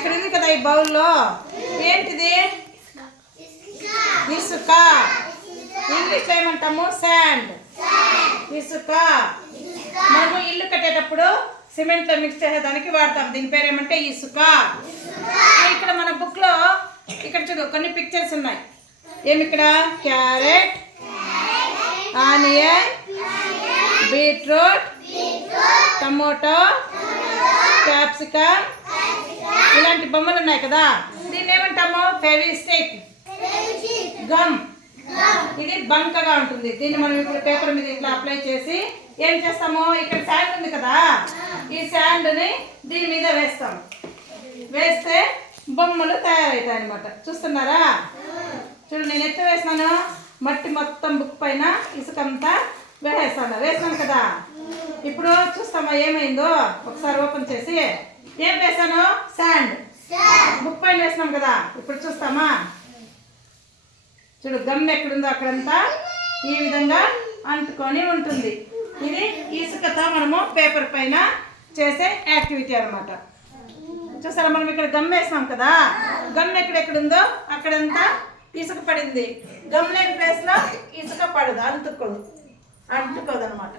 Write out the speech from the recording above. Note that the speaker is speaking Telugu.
ఇక్కడ ఉంది కదా ఈ బౌల్లో, ఏంటిది? ఇసుక. ఇంగ్లీష్లో ఏమంటాము? శాండ్. ఇసుక. మనము ఇల్లు కట్టేటప్పుడు సిమెంట్లో మిక్స్ చేసేదానికి వాడతాం. దీని పేరు ఏమంటే ఇసుక. ఇక్కడ మన బుక్లో ఇక్కడ చూడు కొన్ని పిక్చర్స్ ఉన్నాయి. ఏమి ఇక్కడ? Carrot, onion, beetroot, tomato, capsicum, ఇలాంటి బొమ్మలు ఉన్నాయి కదా. దీన్ని ఏమంటాము? ఫెవిస్టిక్, గమ్. ఇది బంకగా ఉంటుంది. దీన్ని మనం ఇప్పుడు పేపర్ మీద ఇట్లా అప్లై చేసి ఏం చేస్తాము? ఇక్కడ శాండ్ ఉంది కదా, ఈ శాండ్ని దీని మీద వేస్తాం. వేస్తే బొమ్మలు తయారవుతాయి అన్నమాట. చూస్తున్నారా? చూడు, నేను ఎట్లా వేసినాను? మట్టి మొత్తం బుక్ పైన ఇసుకంతా వేసాను కదా. ఇప్పుడు చూస్తామా ఏమైందో? ఒకసారి ఓపెన్ చేసి ఏం వేసాను? శాండ్. బుక్ పైన వేసినాం కదా. ఇప్పుడు చూస్తామా? చూడు, గమ్ ఎక్కడుందో అక్కడంతా ఈ విధంగా అంటుకొని ఉంటుంది. ఇది ఇసుకతో మనము పేపర్ పైన చేసే యాక్టివిటీ అన్నమాట. చూసారా, మనం ఇక్కడ గమ్ వేసినాం కదా, గమ్ ఎక్కడెక్కడుందో అక్కడంతా ఇసుక పడింది. గమ్ లేని ప్లేస్లో ఇసుక పడదు, అంటుకోదు అనమాట.